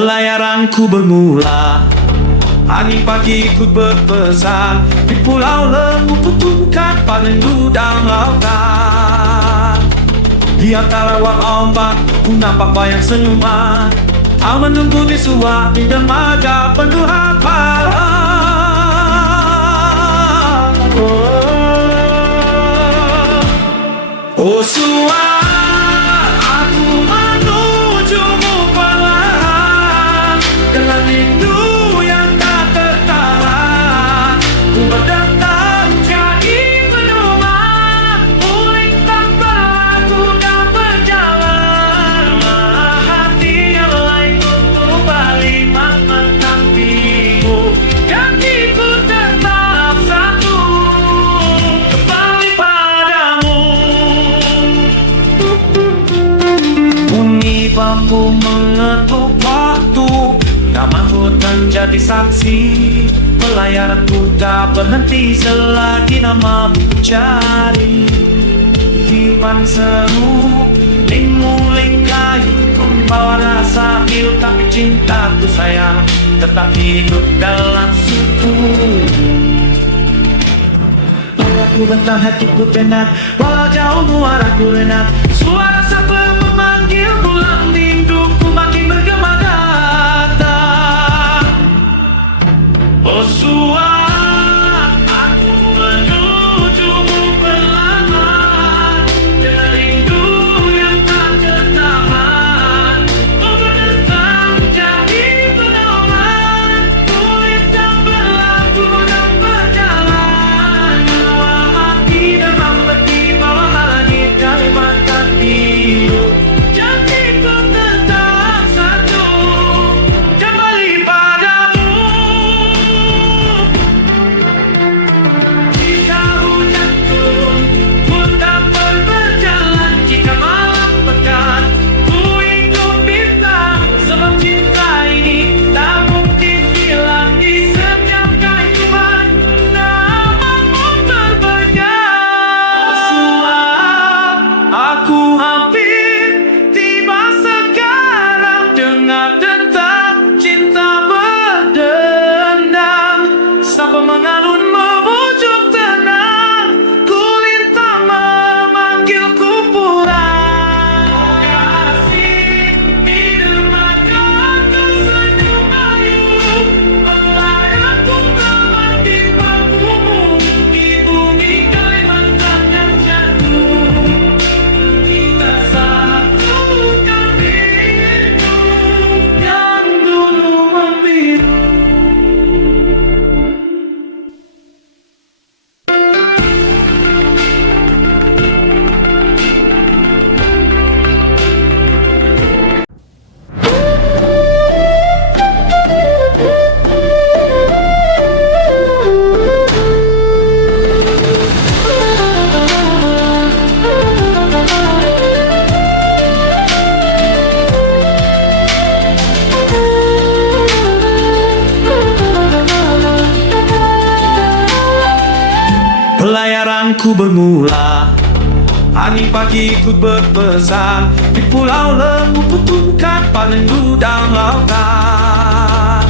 Pelayaranku bermula, angin pagi ikut berpesan. Di pulau lembu kutukan parendu dan lautan. Di antara wak ombak ku nampak bayang senyuman. Aku menunggu di suat di dermaga penuh harapan. Oh suat, aku menujumu perlahan dengan rindu yang tak tertahan. Ku berdatang jadi pedoman, pulih tanpa lagu dan berjalan. Hati yang lain untuk balik menantimu, janjiku tetap satu, kembali padamu. Bunyi bambu mengetuk waktu, nama hutan jadi saksi. Pelayaranku tak berhenti selagi nama cari. Tiupan seru, ling-muling kayu, membawa rasa pilu, tapi cintaku sayang tetap hidup dalam suku. Aku bentang hatiku tenang, walau jauh muaraku renang. Suara sabar memanggil pulang, rinduku makin bergema datang. Oh suat, aku menujumu perlahan dengan rindu yang tak tertahan. Kau berdentang jadi pedoman, pulih dan berlaku dan berjalan. Dua hati demam letih bawah langit Kalimantan Timur, janjiku tetap satu, kembali padamu. Jika hujan turun, ku tak berjalan. Jika malam pekat, ku ikut bintang. Sebab cinta ini tak mungkin hilang di setiap kehidupan. Namamu terbayang. Suat, aku hampir tiba sekarang. Dengar detak cinta berdendam, sampai mengalun memujuk tenang. Kulintang memanggilku pulang. Kasih di dermaga tersenyum ayu, pelayanku telah di bangkumu. Di bumi Kalimantan yang jatuh, kita satukan diriku yang dulu membiru. Pelayaranku bermula, angin pagi ikut berpesan. Di pulau lembu kutukan parendu dan lautan.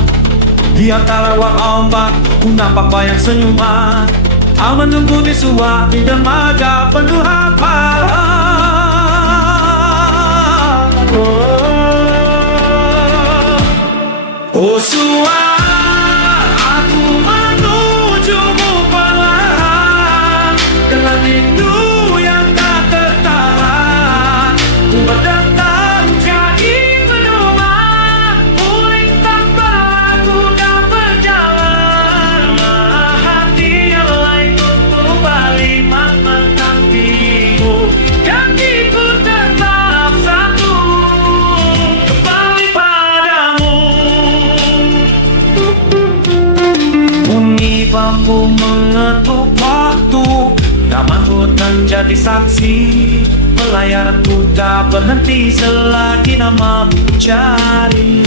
Di antara wak ombak ku nampak bayang senyuman. Aku menunggu di suat di dermaga penuh harapan. Oh suat, aku menujumu perlahan dengan rindu yang tak tertahan. Ku berdatang jadi pedoman, pulih tanpa lagu dan berjalan. Hati yang lain untuk balik menantimu, janjiku tetap satu, kembali padamu. Bunyi bambu mengetuk waktu, nama hutan jadi saksi. Pelayaranku tak berhenti selagi namamu cari.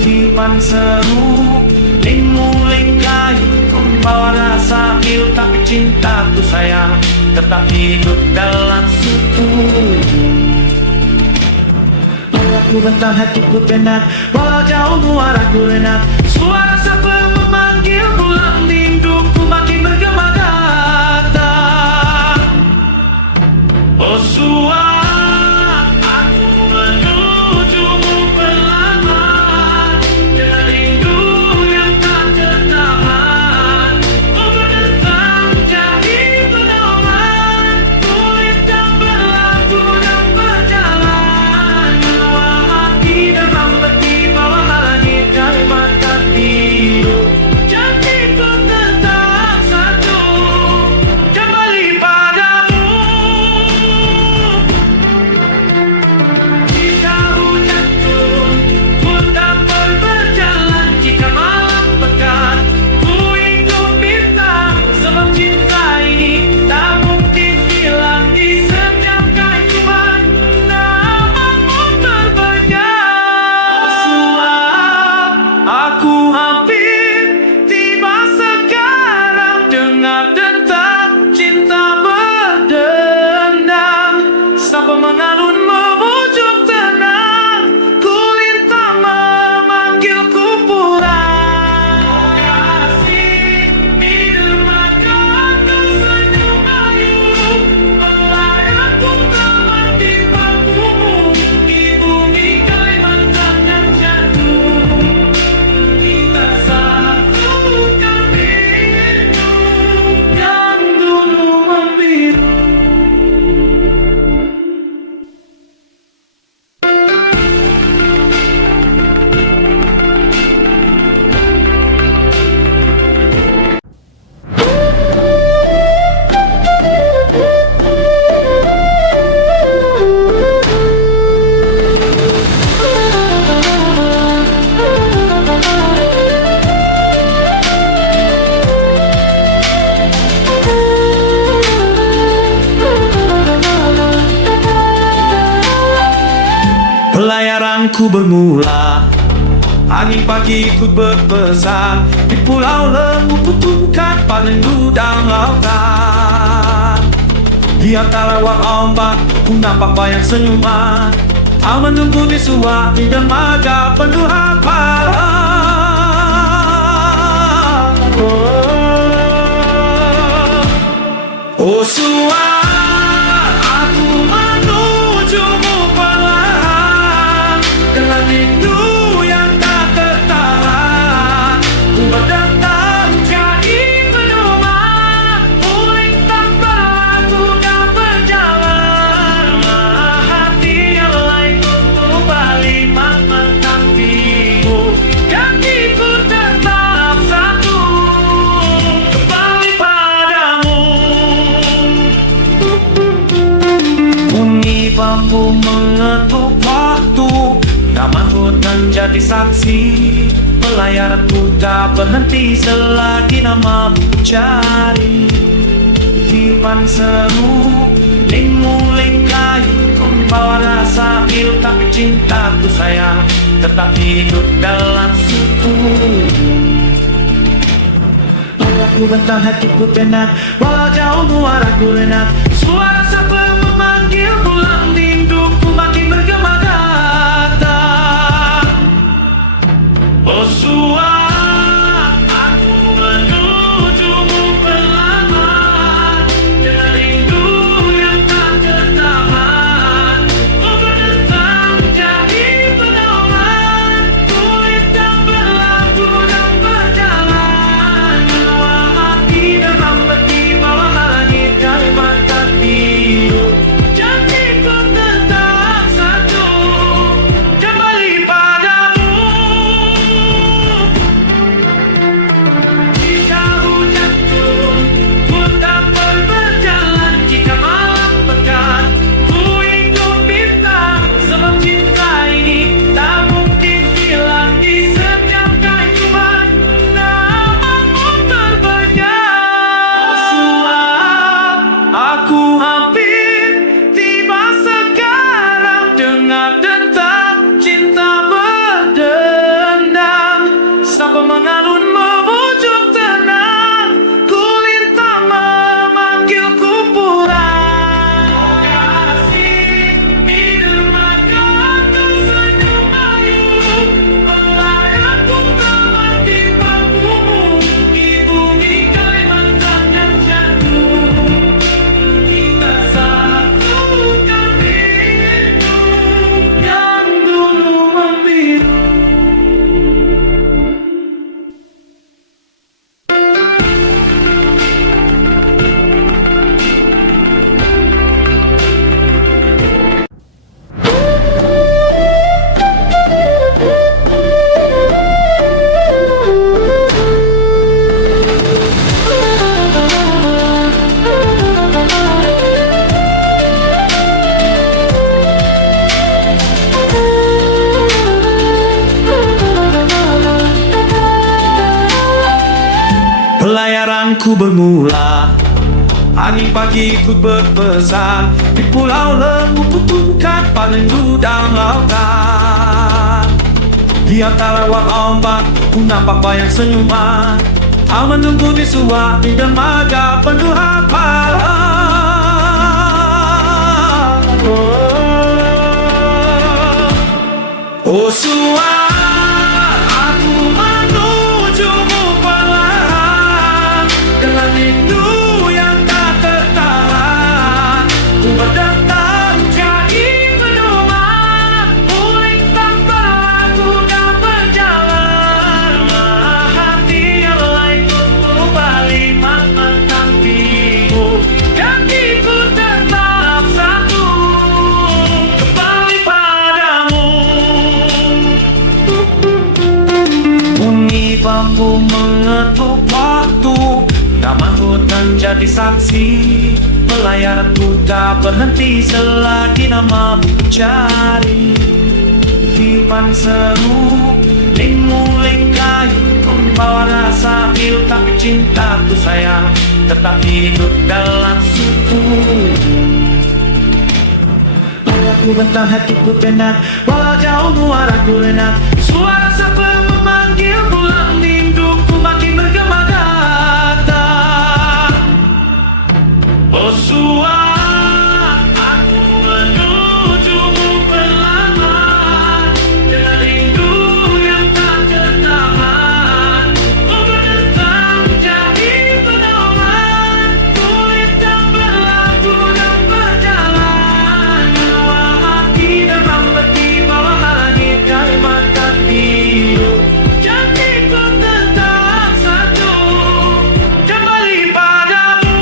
Tiupan seru, ling-muling kayu, membawa rasa pilu, tapi cintaku sayang tetap hidup dalam suku. Aku bentang hatiku tenang, walau jauh muaraku renang. Suara siapa memanggil pulang, rinduku makin bergema datang. Oh suara, aku menujumu perlahan, dengan rindu yang tak tertahan. Oh berdentang jadi pedoman, kulit dan berlaku dan berjalan. Dua hati demam beti bawah langit dari mata tidur. Janjiku tetap satu, kembali padamu. Jika hujan turun, ku dapat berjalan. Jika malam pekat, ku ikut bintang. Sebab cinta ini tak mungkin hilang di setiap kehidupan. Namamu terbayang. Suara, aku hampir tiba sekarang. Dengar detak cinta berdendam. Sapa mengalun memujuk tenang, kulintang memanggilku pulang. Kasih di dermaga tersenyum ayu, melayangku teman di bangkumu. Di bumi Kalimantan yang jatuh, kita satukan rindu yang dulu membiru. Pelayaranku bermula, angin pagi ikut berpesan. Di pulau lembu kutukan panen gudang lautan. Di antara wak ombak ku nampak bayang senyuman. Kau menunggu di suah di dermaga penuh hafalan. Oh suara, aku menujumu perlahan, dengan rindu yang tak tertahan. Ku berdentang jadi pedoman, kulintang berlaku dan berjalan. Hati yang lain kembali menantimu. Janjiku tetap satu, kembali padamu. Bunyi bambu mengetuk waktu, nama hutan jadi saksi. Pelayaranku tak berhenti selagi namamu cari. Tipan seru, ling-muling kayu, membawa rasa pilu. Tapi cintaku sayang tetap hidup dalam suku. Aku bentang hatiku tenang, walau jauh muaraku renang. Suara siapa memanggil pulang, rinduku makin bergema datang. Oh suara, aku menujumu perlahan, dengan rindu yang tak tertahan. Oh berdentang jadi pedoman, kulit dan berlaku dan berjalan. Dua hati demam beti bawah langit dari mata tidur. Pelayaranku bermula, angin pagi ikut berpesan. Di pulau lembu putukan panen gudang lautan. Di antara wak ombak ku nampak bayang senyuman. Aku menunggu di suatu dermaga penuh harapan. Oh Sua, aku menujumu perlahan dengan rindu yang tak tertahan. Ku berdentang jadi pedoman, pulih tanpa lagu dan berjalan. Hati yang lain kembali menantimu, janjiku tetap satu, kembali padamu. Bunyi bambu mengetuk waktu, nama hutan jadi saksi. Pelayaranku tak berhenti selagi nama cari. Dipan seru, ling-muling kayu, membawa rasa pilu. Tapi cintaku sayang tetap hidup dalam suku. Aku bentang hatiku tenang, walau jauh muaraku renang. Suara siapa memanggil pulang, rinduku makin bergema datang. Oh Sua, aku menujumu perlahan dengan rindu yang tak tertahan. Oh berdentang jadi pedoman, kulit tak berlaku dan berjalan. Dua hati demam beti bawah langit Kalimantan biru, janjiku tetap satu, kembali padamu.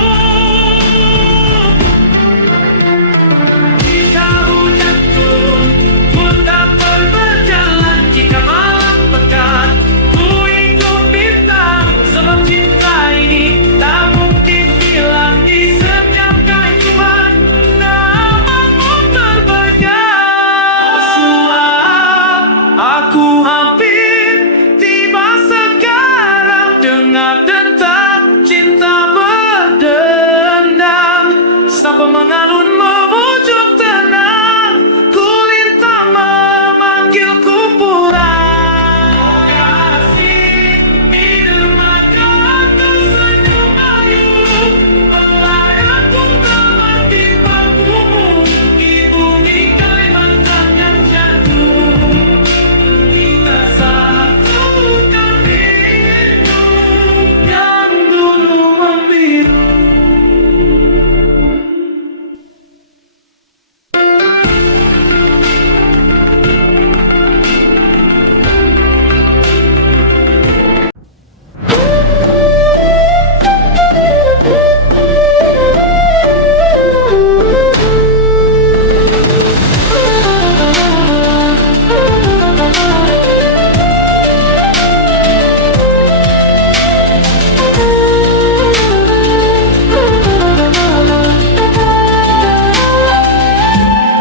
Jika hujan turun, ku tak berjalan. Jika malam pekat, ku ikut bintang. Sebab cinta ini tak mungkin hilang di setiap kehidupan. Namamu terbayang. Oh Sua, aku hampir tiba sekarang. Dengar detak cinta berdendam, sampai mengalun memujuk tenang. Kulintang memanggilku pulang. Kasih di dermaga tersenyum ayu, pelayanku telah di bahumu. Ibu di Kalimantan yang jatuh, kita satukan rindu yang dulu membiru.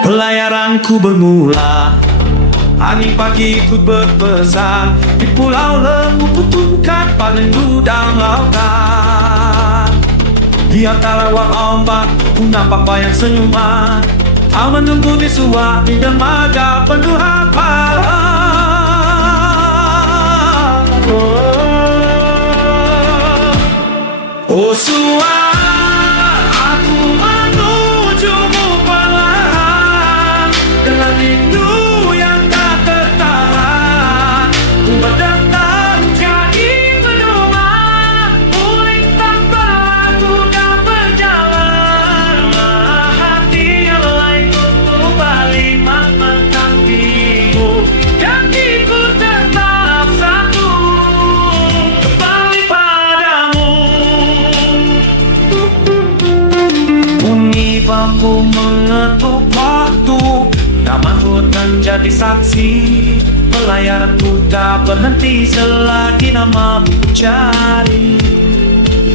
Pelayaranku bermula, angin pagi ikut berpesan. Di pulau lembu putukan panen gudang lautan. Di antara wak ombak ku nampak bayang senyuman. Aku menunggu di suatu dermaga penuh harapan. Oh Sua, aku menujumu perlahan dengan rindu yang tak tertahan. Ku berdentang jadi pedoman, pulih tanpa lagu dan berjalan. Hati yang lain kembali menantimu, janjiku tetap satu, kembali padamu. Bunyi bambu mengetuk waktu, nama hutan jadi saksi. Pelayaranku tak berhenti selagi namamu cari.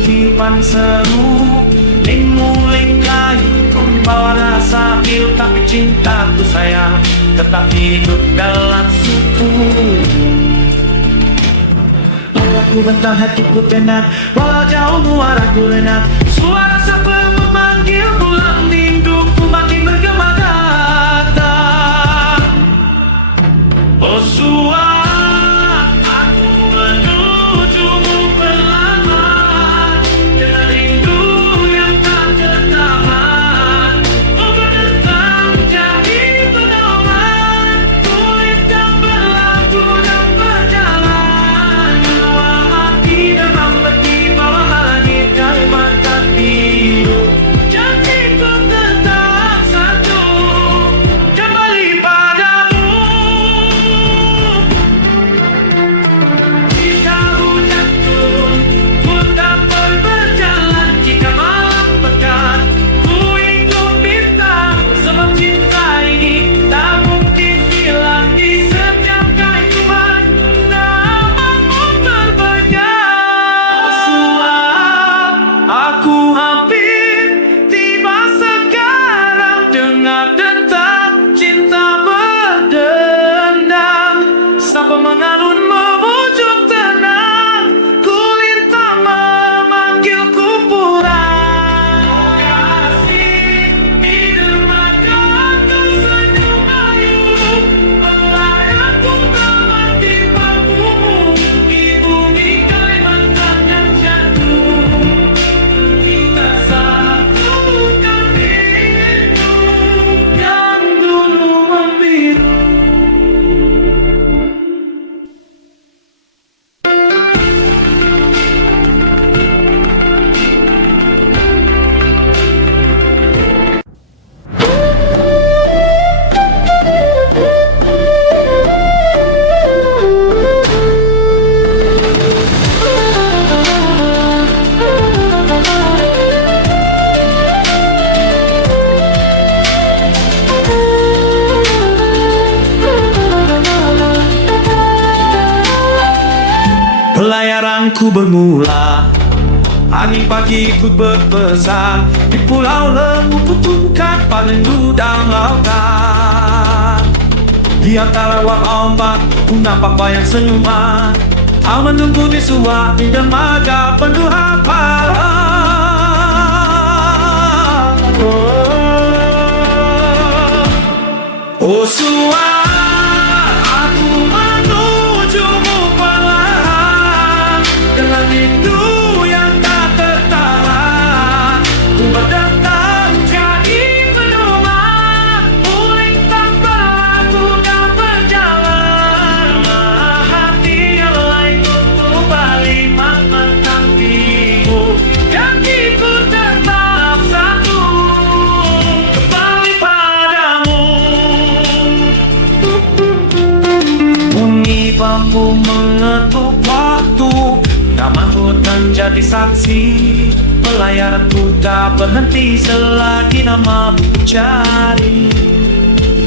Dipan seru, ling-muling kayu, membawa rasa pilu. Tapi cintaku sayang tetap hidup dalam suku. Ku bentang hatiku tenang, walau jauh muaraku renang. Suara siapa memanggil pulang, rinduku makin bergema datang. Oh suara, aku menujumu perlahan, dengan rindu yang tak tertahan. Oh berdentang jadi pedoman, kulit yang berlaku dan berjalan. Dua hati demam di bawah langit Kalimantan biru. Janjiku tetap satu, kembali padamu. Jika hujan turun, ku tak berjalan. Jika malam pekat, ku ikut bintang. Sebab cinta ini tak mungkin hilang di setiap kehidupan. Namamu berbayar. Suara, aku hampir tiba sekarang. Dengar detak cinta berdendam, sampai mengalun memujuk tenang. Kulintang memanggilku pulang. Kasih di dermaga tersenyum ayu, melayangku teman di bangkumu. Di bumi Kalimantan yang jatuh, kita satukan rindu yang dulu membiru. Pelayaranku bermula, angin pagi ikut berpesan. Di pulau lembu kutukan parendu dalam lautan. Di antara wak ombak ku nampak bayang senyuman. Aku menunggu di suah di dermaga penuh hafalan. Oh suara, aku menujumu perlahan, dengan rindu yang tak tertahan. Ku berdentang jadi pedoman, kulintang berlaku dan berjalan. Hati yang lain untuk balik mantan biru. Janjiku tetap satu, kembali padamu. Bunyi bambu mengetuk waktu, taman hutan jadi saksi. Pelayaranku tak berhenti selagi namamu cari.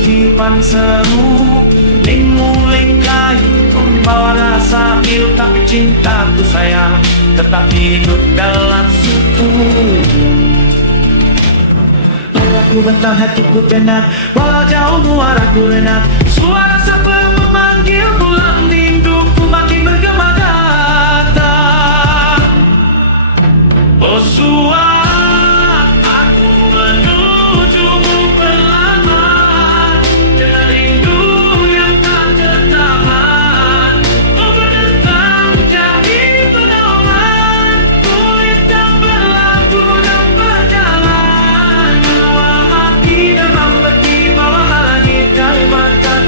Tipan seru, ling-muling kayu, membawa rasa pilu. Tapi cintaku sayang tetap hidup dalam suku. Aku bentang hatiku tenang, walau jauh muaraku renang. Suara siapa memanggil pulang, rinduku makin bergema datang. Oh suara, aku menujumu perlahan, dengan rindu yang tak tertahan. Oh berdentang jadi pedoman, kulit yang berlaku dan berjalan. Dua hati demam di bawah langit Kalimantan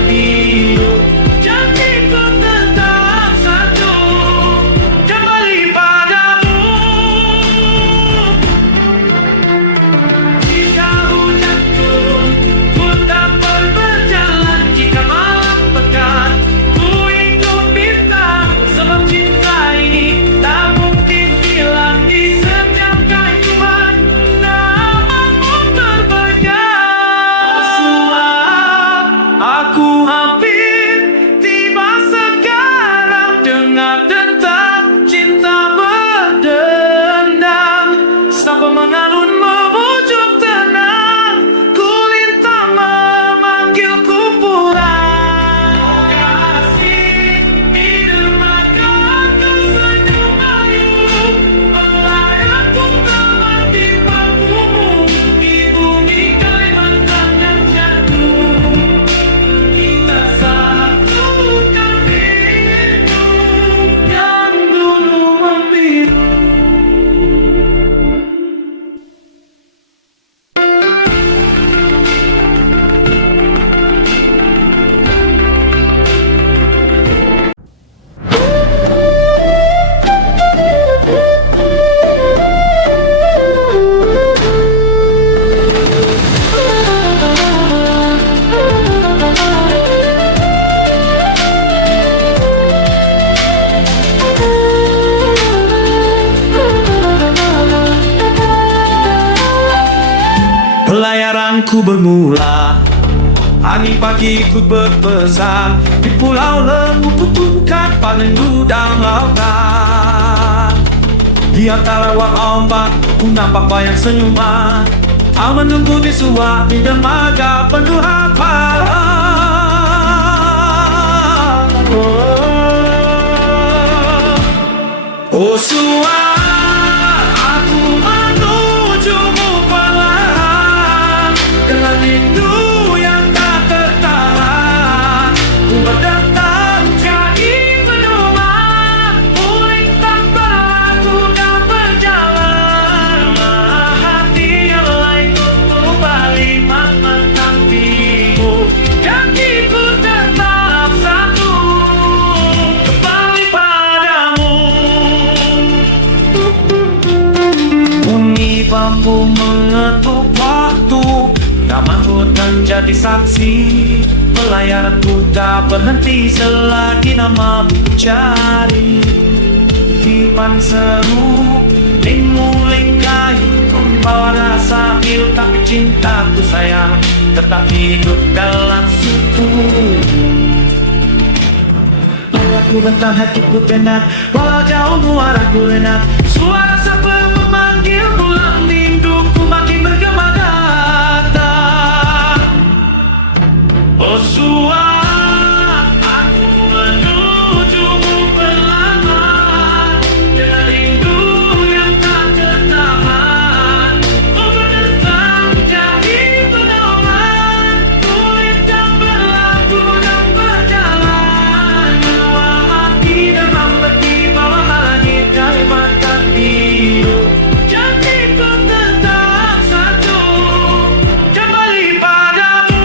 Pelayaranku bermula. Angin pagi ikut berpesan. Di pulau lembu putukan panen gudang lautan. Di antara wang ombak ku nampak bayang senyuman. Aku menunggu di suami dermaga penuh harapan. Oh Sua, aku menujumu perlahan dengan rindu yang tak tertahan. Ku berdatang jadi pedoman, uling tanpa lagu dan berjalan. Hati yang lain untuk balik menantimu, janjiku tetap satu, kembali padamu. Bunyi bambu mengetuk waktu, nama hutan jadi saksi. Pelayaranku tak berhenti selagi nama cari. Kipan seru, ling-muling kayu, membawa rasa pilu, tapi cintaku sayang tetap hidup dalam suku. Aku bentang hatiku tenang, walau jauh muaraku enak. Suara sabar memanggil pulang, rinduku makin bergema datang. Oh Sua, aku menujumu perlahan dengan rindu yang tak tertahan. Oh berdentang jadi pedoman, kulit dan berlaku dan berjalan. Dua hati demam berdiri bawah langit kalimantan biru, janjiku tetap satu, kembali padamu.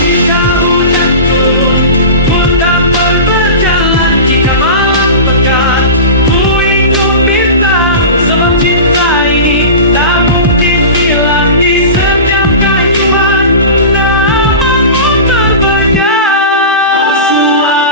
Jika hujan turun, ku tak berjalan. Jika malam pekat, ku ikut bintang. Sebab cinta ini tak mungkin hilang di setiap kehidupan. Namamu terbayang. Sua,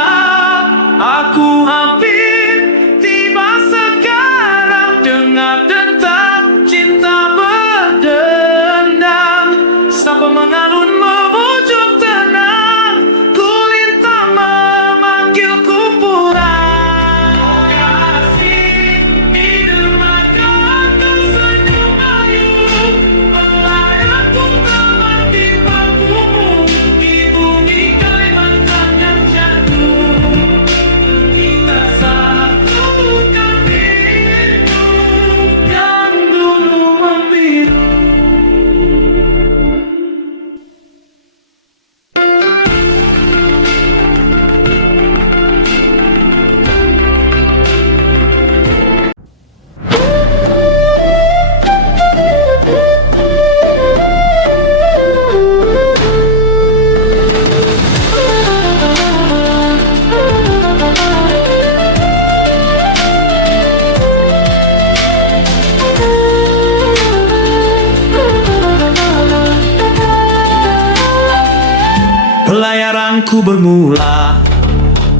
aku hampir tiba sekarang. Dengar detak cinta berdendam, sampai mengalun memujuk tenang. Kulintang memanggilku pulang. Kasih di dermaga tersenyum ayu, pelayanku teman di bahumu. Di bumi Kalimantan yang jatuh, kita satukan rindu yang dulu membiru. Pelayaranku bermula.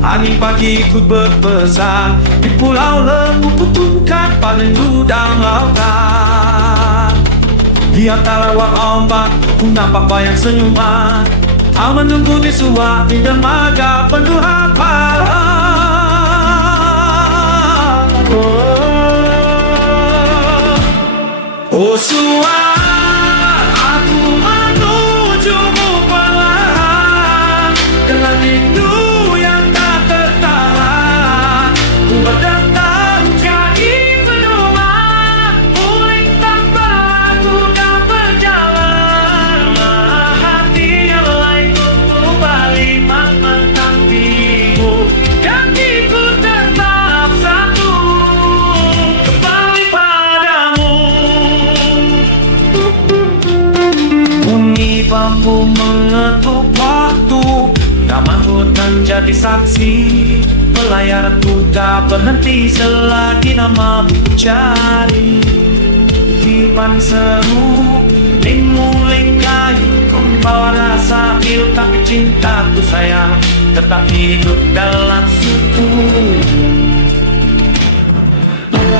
Angin pagi ikut berpesan. Di pulau lembu putukan panen gudang lautan. Di antara wang ombak ku nampak bayang senyuman. Aku menunggu di suami dermaga penuh harapan. Oh Sua, aku menujumu perlahan dengan rindu yang tak tertahan. Ku berdatang jadi pedoman, uling tanpa lagu dan berjalan. Hati yang lain untuk balik menantimu, janjiku tetap satu, kembali padamu. Bunyi bambu mengetuk waktu, nama hutan jadi saksi. Pelayaranku tak berhenti selagi namamu cari. Kipan seru, ling-muling kayu, membawa rasa pilu, tapi cintaku sayang tetap hidup dalam suku.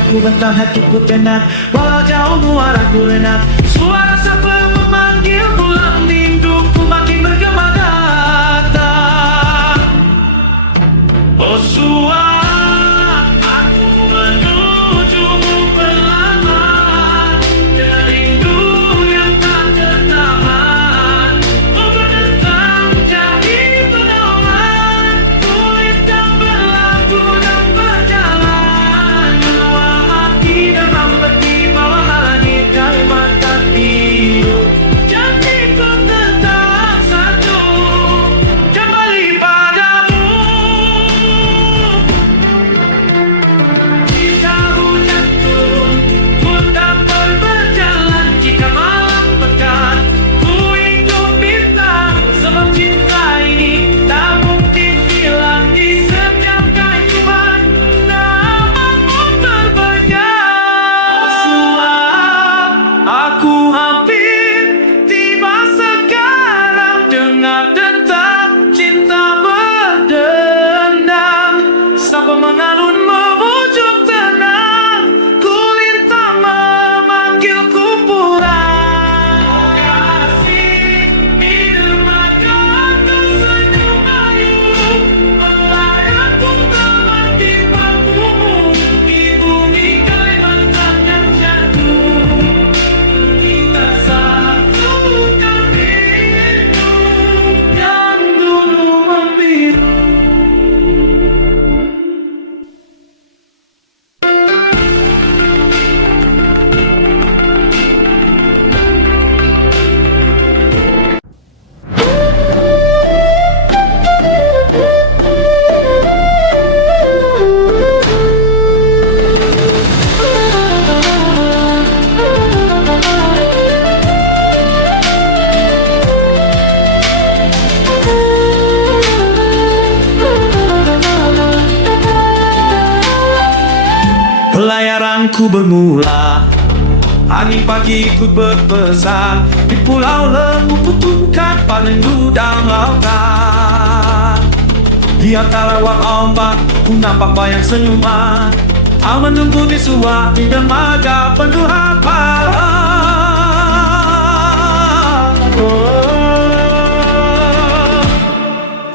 Aku bentang hatiku tenang, walau jauh muaraku renang. Suara siapa memanggil pulang, rinduku makin bergema datang. Oh suara, aku menujumu perlahan, dengan rindu yang tak tertahan. Oh berdentang jadi pedoman, kulit dan berlaku dan berjalan. Dua hati demam di bawah langit Kalimantan Timur. Janjiku tetap satu, kembali padamu. Jika hujan turun, pun dapat berjalan. Jika malam pekat, ku ikut bintang. Sebab cinta ini tak mungkin hilang di setiap kehidupan. Namamu terbayang. Suara, aku hampir tiba sekarang. Dengar detak cinta berdendam. Sapa mengalun memujuk tenang, kulintang memanggilku pulang. Kasih di dermaga tersenyum ayu, melayangku teman di bangkumu. Di bumi Kalimantan yang jatuh, kita satukan rindu yang dulu membiru. Pelayaranku bermula, angin pagi ikut berpesan. Di pulau lembu putukan panen gudang lautan. Di antara wak ombak ku nampak bayang senyuman. Aku menunggu di suah di dermaga penuh hamparan.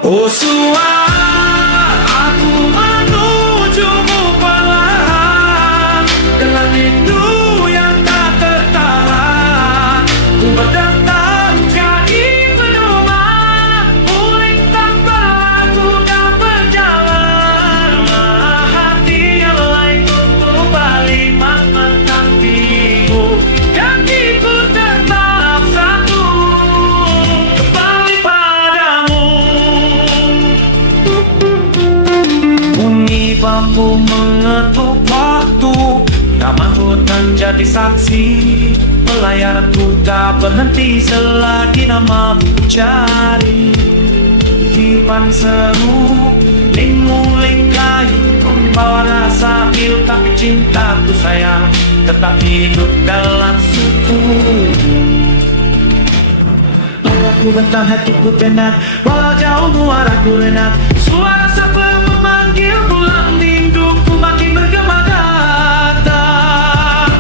Oh suara, aku menujumu perlahan, dengan rindu yang tak tertahan. Ku berdentang jadi pedoman, kulintang berlaku dan berjalan. Hati yang lain untuk balik mantan Timur. Janjiku tetap satu, kembali padamu. Bunyi bambu mengetuk waktu, taman hutan jadi saksi. Pelayaranku tak berhenti selagi namamu cari. Kipan seru, ling-muling kayu, membawa rasa pilu. Tapi cintaku sayang tetap hidup dalam suku. Aku bentang hatiku tenang, walau jauh muaraku renang. Suara siapa memanggil pulang, rinduku makin bergema datang.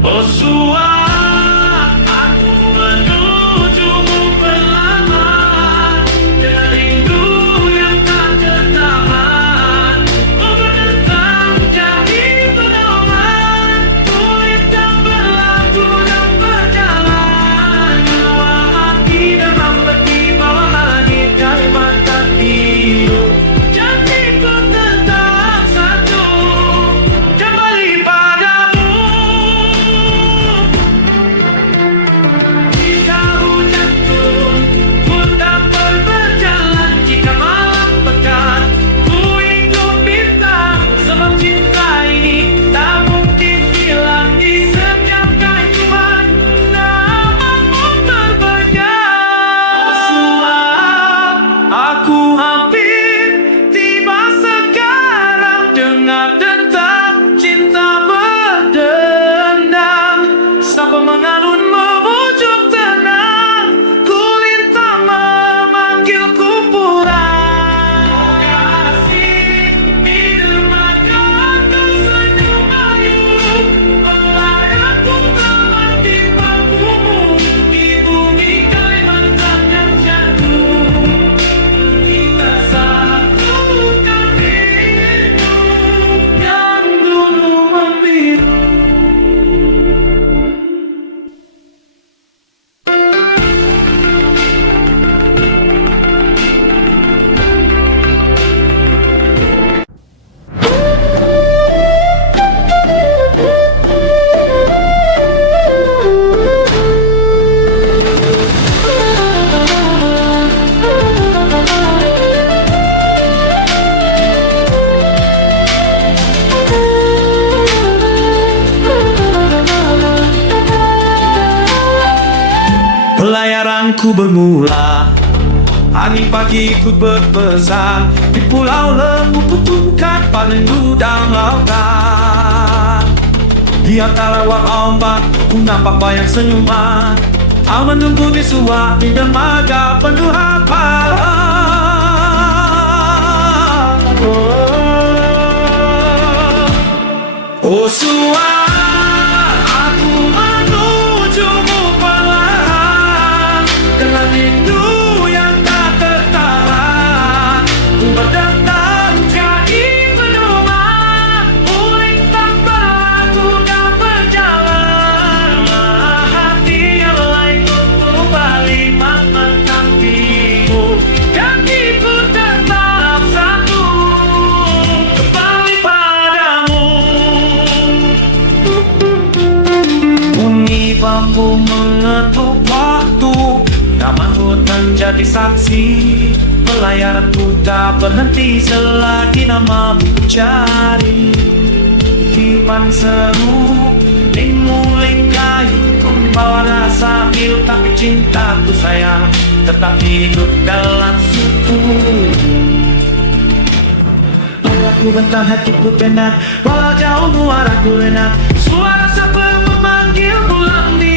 Oh suara, aku menujumu perlahan, dengan rindu yang tak tertahan. Oh berdentang jadi pedoman, kulit dan berlaku dan berjalan. Dua hati demam di bawah langit Kalimantan Timur. Janjiku tetap satu, kembali padamu. pelayaranku bermula. Angin pagi ikut berpesan, di pulau lembu putukan panen gudang lautan. Di antara wak ombak, ku nampak bayang senyuman. Aku menunggu di suah di dermaga penuh harapan. Oh suah, aku menujumu perlahan dengan rindu yang tak tertahan. Ku berdentang jadi pedoman, uling tanpa lagu dan berjalan. Hati yang lain untuk balik menantimu, kakiku tetap satu, kembali padamu. Bunyi bambu mengetuk waktu, nama hutan jadi saksi. Pelayaranku tak berhenti selagi namamu cari. Kipan seru, muling kayu, membawa rasa hidup tapi cintaku sayang tetap hidup dalam suku. Aku bentang hatiku tenang, walau jauh muaraku enak. Suara sepi memanggil pulang di